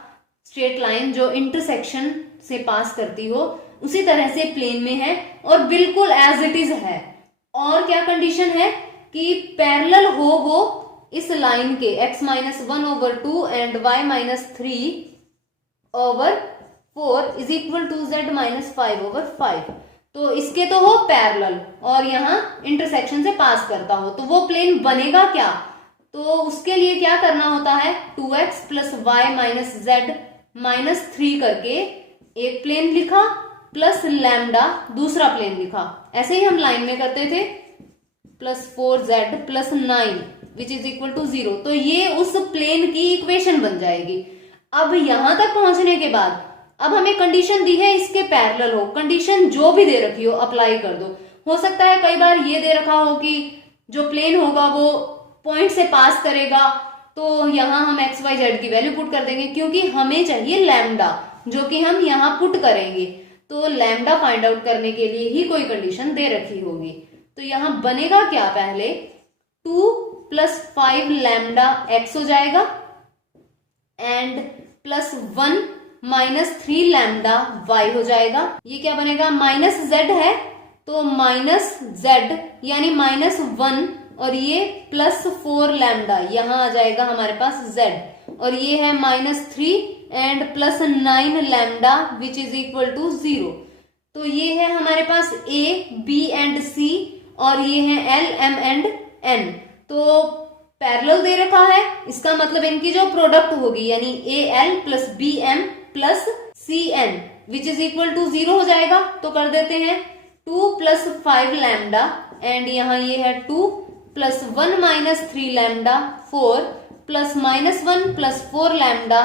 स्ट्रेट लाइन जो इंटरसेक्शन से पास करती हो, उसी तरह से प्लेन में है और बिल्कुल एज इट इज है। और क्या कंडीशन है कि पैरेलल हो वो इस लाइन के x minus 1/2 and y minus 3/4 is equal to z minus 5/5। तो इसके तो हो पैरेलल और यहाँ इंटरसेक्शन से पास करता हो, तो वो प्लेन बनेगा क्या, तो उसके लिए क्या करना होता है, 2x plus Y minus Z minus 3 करके एक प्लेन लिखा प्लस लैम्डा दूसरा प्लेन लिखा, ऐसे ही हम लाइन में करते थे, plus 4z plus 9 which is equal to 0। तो ये उस प्लेन की इक्वेशन बन जाएगी। अब यहां तक पहुंचने के बाद अब हमें कंडीशन दी है इसके पैरेलल हो, कंडीशन जो भी दे रखी हो अप्लाई कर दो। हो सकता है कई बार ये दे रखा हो कि जो प्लेन होगा वो पॉइंट से पास करेगा, तो यहाँ हम एक्स वाई जेड की वैल्यू पुट कर देंगे क्योंकि हमें चाहिए लैम्डा जो कि हम यहाँ पुट करेंगे। तो लैम्डा फाइंड आउट करने के लिए ही कोई कंडीशन दे रखी होगी। तो यहाँ बनेगा क्या, पहले 2 प्लस 5 लैम्डा एक्स हो जाएगा and plus 1 minus 3 lambda Y हो जाएगा। ये क्या बनेगा, माइनस जेड है तो माइनस जेड यानी माइनस 1 और ये प्लस 4 लैम्डा यहाँ आ जाएगा हमारे पास z, और ये है minus 3 and plus 9 lambda which is equal to 0। तो ये है हमारे पास A, B एंड C और ये है L, M एंड N। तो पैरेलल दे रखा है, इसका मतलब इनकी जो प्रोडक्ट होगी यानी AL plus BM plus CN which is equal to 0 हो जाएगा। तो कर देते हैं 2 प्लस 5 लैम्डा एंड यहाँ ये है 2 plus 1 minus 3 lambda 4 plus minus 1 plus 4 lambda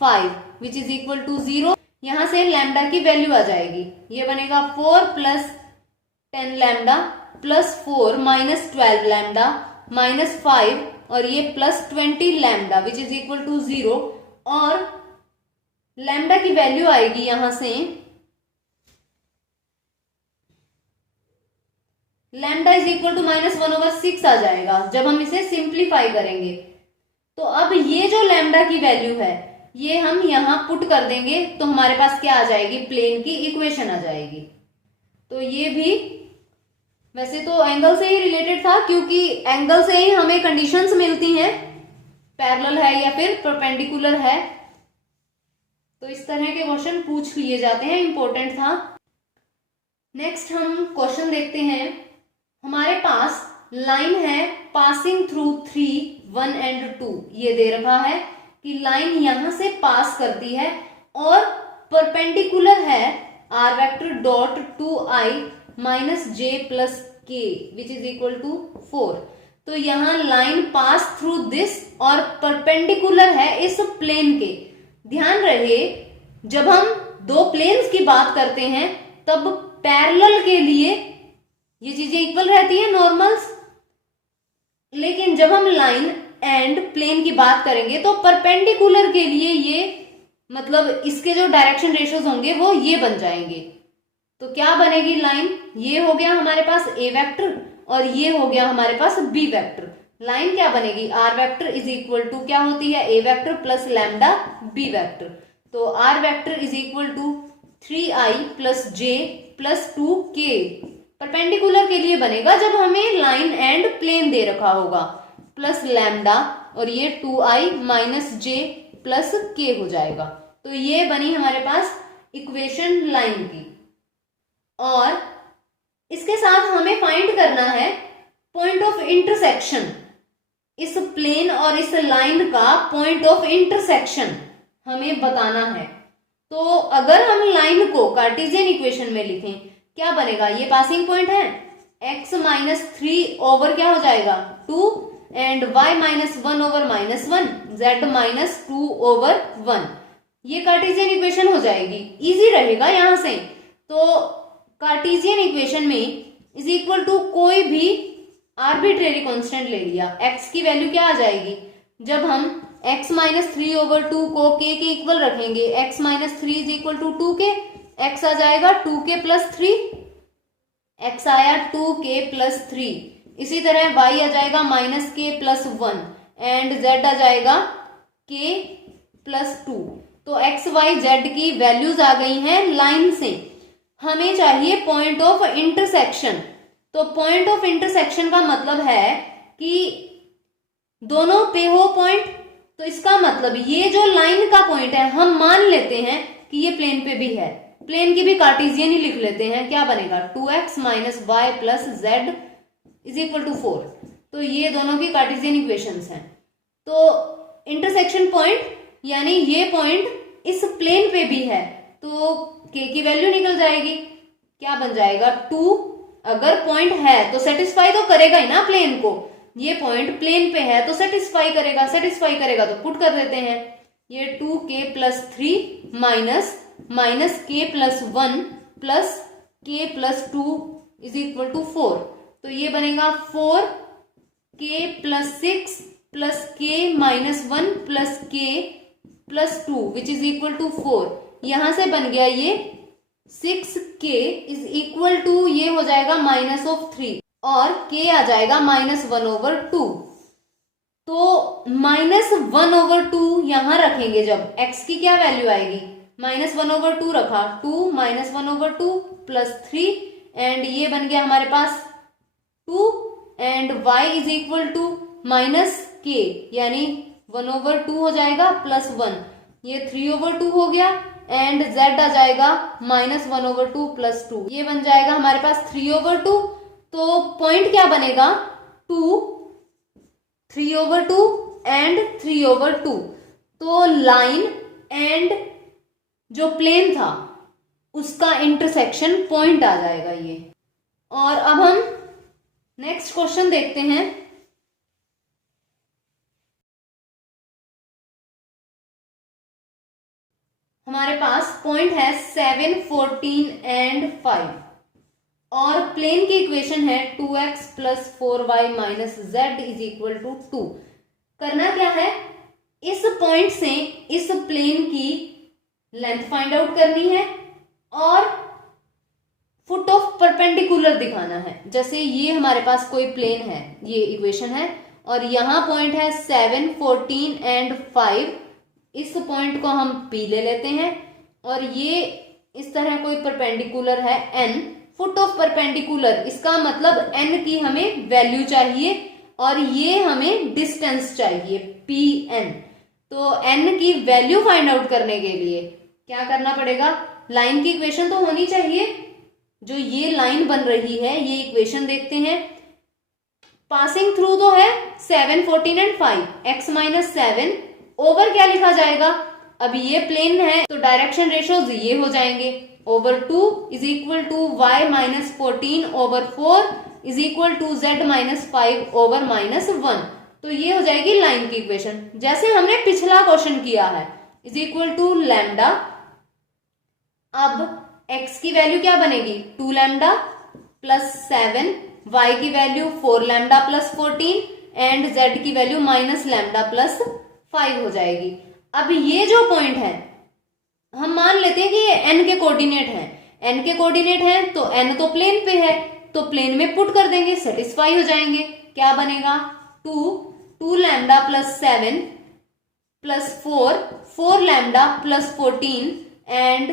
5 which is equal to 0। यहां से लैम्डा की वैल्यू आ जाएगी, ये बनेगा 4 plus 10 lambda plus 4 minus 12 lambda minus 5 और ये plus 20 lambda which is equal to 0 और लैम्डा की वैल्यू आएगी यहां से लैम्डा इज इक्वल टू -1/6 आ जाएगा जब हम इसे सिंप्लीफाई करेंगे। तो अब ये जो लैम्डा की वैल्यू है ये हम यहां पुट कर देंगे तो हमारे पास क्या आ जाएगी, प्लेन की इक्वेशन आ जाएगी। तो ये भी वैसे तो एंगल से ही रिलेटेड था क्योंकि एंगल से ही हमें कंडीशंस मिलती हैं, पैरेलल है या फिर परपेंडिकुलर है। तो इस तरह के क्वेश्चन पूछ लिए जाते हैं, इंपॉर्टेंट था। नेक्स्ट हम क्वेश्चन देखते हैं। हमारे पास लाइन है पासिंग थ्रू 3, 1 एंड 2। ये दे रखा है कि लाइन यहां से पास करती है और परपेंडिकुलर है are vector dot 2i minus j plus k which is equal to 4। तो यहां लाइन पास थ्रू दिस और परपेंडिकुलर है इस प्लेन के। ध्यान रहे जब हम दो प्लेन्स की बात करते हैं तब पैरेलल के लिए ये चीजें इक्वल रहती है, नॉर्मल्स। लेकिन जब हम लाइन एंड प्लेन की बात करेंगे तो परपेंडिकुलर के लिए ये मतलब इसके जो डायरेक्शन रेशियोज होंगे वो ये बन जाएंगे। तो क्या बनेगी लाइन, ये हो गया हमारे पास ए वेक्टर और ये हो गया हमारे पास बी वेक्टर। लाइन क्या बनेगी, r vector is equal to क्या होती है, a vector plus lambda B vector. तो r vector is equal to 3i plus j plus 2k perpendicular के लिए बनेगा जब हमें लाइन एंड प्लेन दे रखा होगा, प्लस लैम्डा और ये 2i minus j plus k हो जाएगा। तो ये बनी हमारे पास इक्वेशन लाइन की। और इसके साथ हमें फाइंड करना है पॉइंट ऑफ इंटरसेक्शन। इस प्लेन और इस लाइन का पॉइंट ऑफ इंटरसेक्शन हमें बताना है। तो अगर हम लाइन को कार्टेशियन इक्वेशन में लिखें क्या बनेगा, ये पासिंग पॉइंट है, x माइनस 3 ओवर क्या हो जाएगा 2 and y minus 1 over minus 1 z minus 2 over 1। ये कार्टेशियन इक्वेशन हो जाएगी, इजी रहेगा यहां से। तो कार्टेशियन इक्वेशन में इज इक्वल टू कोई भी आर्बिट्रेरी कांस्टेंट ले लिया, x की वैल्यू क्या आ जाएगी, जब हम x माइनस 3 ओवर 2 को k के इक्वल रखेंगे, x minus 3 is equal to 2k, x आ जाएगा 2k प्लस 3, x आया 2k प्लस 3। इसी तरह y आ जाएगा minus k plus 1 and z आ जाएगा k प्लस 2। तो x y z की वैल्यूज आ गई हैं लाइन से। हमें चाहिए पॉइंट ऑफ इंटरसेक्शन। तो पॉइंट ऑफ इंटरसेक्शन का मतलब है कि दोनों पे हो पॉइंट। तो इसका मतलब ये जो लाइन का पॉइंट है हम मान लेते हैं कि ये प्लेन पे भी है, प्लेन की भी कार्टेशियन ही लिख लेते हैं। क्या बनेगा 2x minus Y plus Z is equal to 4। तो ये दोनों की कार्टेशियन इक्वेशंस हैं। तो इंटरसेक्शन पॉइंट यानी ये पॉइंट इस प्लेन पे भी है तो k की वैल्यू निकल जाएगी, क्या बन जाएगा 2। अगर पॉइंट है तो सेटिस्फाई तो करेगा ही ना प्लेन को, ये पॉइंट प्लेन पे है तो सेटिस्फाई करेगा तो पुट कर देते हैं। ये 2k plus 3 minus k plus 1 plus k plus 2 is equal to 4। तो ये बनेगा 4k plus 6 plus k minus 1 plus k plus 2 which is equal to 4। यहां से बन गया ये 6k इज इक्वल टू ये हो जाएगा माइनस ऑफ 3 और k आ जाएगा -1 ओवर 2। तो -1 ओवर 2 यहां रखेंगे जब x की क्या वैल्यू आएगी, -1 ओवर 2 रखा 2 -1 ओवर 2 प्लस 3 एंड ये बन गया हमारे पास 2 and y is equal to minus k यानी 1 ओवर 2 हो जाएगा प्लस 1, ये 3 ओवर 2 हो गया एंड z आ जाएगा -1/2 + 2, ये बन जाएगा हमारे पास 3/2। तो पॉइंट क्या बनेगा 2, 3/2 एंड 3/2। तो लाइन एंड जो प्लेन था उसका इंटरसेक्शन पॉइंट आ जाएगा ये। और अब हम नेक्स्ट क्वेश्चन देखते हैं। हमारे पास पॉइंट है 7, 14 एंड 5 और प्लेन की इक्वेशन है 2x + 4y - z = 2। करना क्या है, इस पॉइंट से इस प्लेन की लेंथ फाइंड आउट करनी है और फुट ऑफ परपेंडिकुलर दिखाना है। जैसे ये हमारे पास कोई प्लेन है, ये इक्वेशन है और यहां पॉइंट है 7, 14 एंड 5। इस पॉइंट को हम P ले लेते हैं और ये इस तरह कोई परपेंडिकुलर है N, फुट ऑफ परपेंडिकुलर, इसका मतलब N की हमें वैल्यू चाहिए और ये हमें डिस्टेंस चाहिए PN। तो N की वैल्यू फाइंड आउट करने के लिए क्या करना पड़ेगा, लाइन की इक्वेशन तो होनी चाहिए। जो ये लाइन बन रही है ये इक्वेशन देखते हैं, पासिंग थ्रू तो है 7, 14 एंड 5, x - 7 ओवर क्या लिखा जाएगा, अब ये प्लेन है तो डायरेक्शन रेशियोज ये हो जाएंगे, ओवर 2 = y - 14/4 = z - 5/-1। तो ये हो जाएगी लाइन की इक्वेशन, जैसे हमने पिछला क्वेश्चन किया है, = लैम्डा। अब x की वैल्यू क्या बनेगी 2 लैम्डा + 7, y की वैल्यू 4 लैम्डा + 14 एंड z की वैल्यू -λ + 5 हो जाएगी। अब ये जो पॉइंट है हम मान लेते हैं कि ये n के कोऑर्डिनेट हैं, n के कोऑर्डिनेट हैं तो n तो प्लेन पे है तो प्लेन में पुट कर देंगे, सेटिस्फाई हो जाएंगे। क्या बनेगा 2 लैम्डा + 7 + 4 लैम्डा + 14 एंड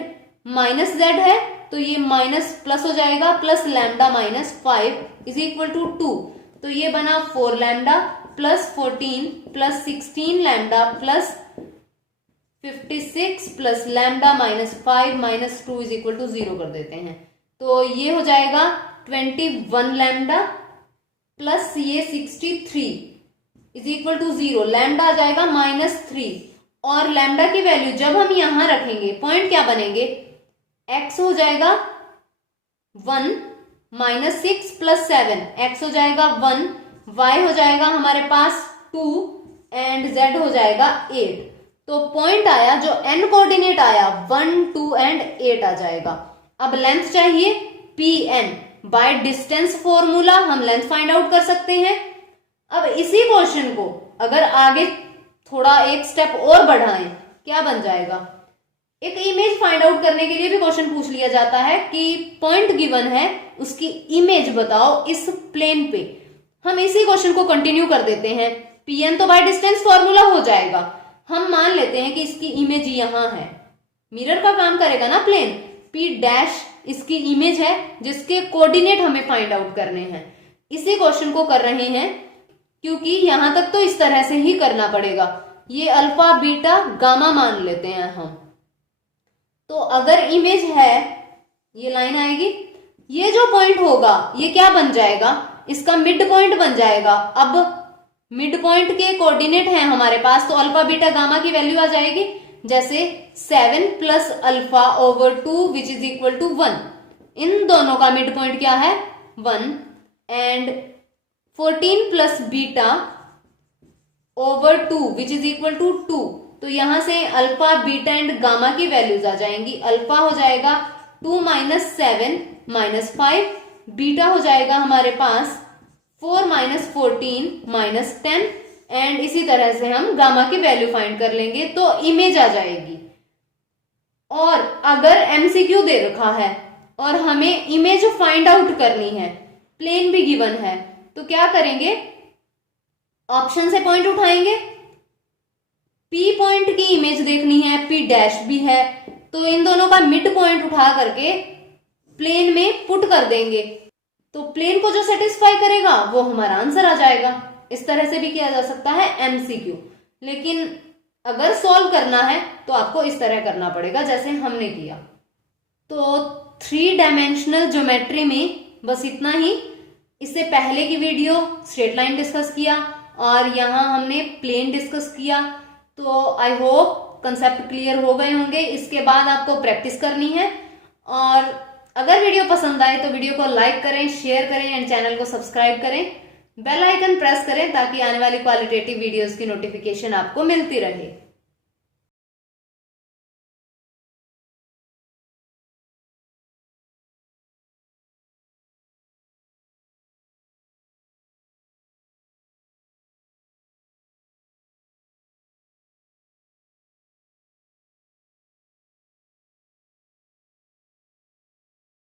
-z है तो ये माइनस प्लस हो जाएगा, +λ - 5 = 2। तो ये बना 4 लैम्डा + 14 + 16 लैम्डा + 56 + λ - 5 - 2 = 0 कर देते हैं। तो ये हो जाएगा 21 लैम्डा प्लस ये 63 = 0, लैम्डा आ जाएगा -3 और लैम्डा की वैल्यू जब हम यहां रखेंगे पॉइंट क्या बनेंगे, x हो जाएगा 1 -6 + 7, x हो जाएगा 1, y हो जाएगा हमारे पास 2 एंड z हो जाएगा 8। तो पॉइंट आया जो n कोऑर्डिनेट आया 1, 2 एंड 8 आ जाएगा। अब लेंथ चाहिए Pn, बाय डिस्टेंस फॉर्मूला हम लेंथ फाइंड आउट कर सकते हैं। अब इसी क्वेश्चन को अगर आगे थोड़ा एक स्टेप और बढ़ाएं क्या बन जाएगा, एक इमेज फाइंड आउट करने के लिए भी क्वेश्चन पूछ लिया जाता है कि पॉइंट गिवन है उसकी इमेज बताओ इस प्लेन पे। हम इसी क्वेश्चन को कंटिन्यू कर देते हैं, Pn तो बाय डिस्टेंस फॉर्मूला हो जाएगा। हम मान लेते हैं कि इसकी इमेज यहां है, मिरर का काम करेगा ना प्लेन, P' इसकी इमेज है जिसके कोऑर्डिनेट हमें फाइंड आउट करने हैं। इसी क्वेश्चन को कर रहे हैं क्योंकि यहां तक तो इस तरह से ही करना पड़ेगा। ये अल्फा बीटा गामा मान लेते हैं हम। तो अगर इमेज है ये लाइन आएगी, ये जो पॉइंट होगा ये क्या बन जाएगा, इसका मिड पॉइंट बन जाएगा। अब मिड पॉइंट के कोऑर्डिनेट हैं हमारे पास तो अल्फा बीटा गामा की वैल्यू आ जाएगी, जैसे 7 + α/2 विच इज इक्वल टू 1। इन दोनों का मिड पॉइंट क्या है 1 and 14 + β/2 which is equal to 2। तो यहां से अल्फा बीटा एंड गामा की वैल्यूज आ जाएंगी। अल्फा हो जाएगा 2 - 7 - 5, बीटा हो जाएगा हमारे पास 4 - 14 - 10 एंड इसी तरह से हम गामा की वैल्यू फाइंड कर लेंगे तो इमेज आ जाएगी। और अगर एमसीक्यू दे रखा है और हमें इमेज फाइंड आउट करनी है, प्लेन भी गिवन है, तो क्या करेंगे, ऑप्शन से पॉइंट उठाएंगे। P पॉइंट की इमेज देखनी है, P' भी है, तो इन दोनों का मिड पॉइंट उठा करके प्लेन में पुट कर देंगे तो प्लेन को जो सेटिस्फाई करेगा वो हमारा आंसर आ जाएगा। इस तरह से भी किया जा सकता है एमसीक्यू। लेकिन अगर सॉल्व करना है तो आपको इस तरह करना पड़ेगा जैसे हमने किया। तो 3 डायमेंशनल ज्योमेट्री में बस इतना ही। इससे पहले की वीडियो स्ट्रेट लाइन डिस्कस किया और यहाँ हमने प्लेन डिस्कस किया। तो आई होप कंसेप्ट क्लियर हो गए होंगे। इसके बाद आपको प्रैक्टिस करनी है, और अगर वीडियो पसंद आए तो वीडियो को लाइक करें, शेयर करें एंड चैनल को सब्सक्राइब करें, बेल आइकन प्रेस करें ताकि आने वाली क्वालिटेटिव वीडियोस की नोटिफिकेशन आपको मिलती रहे।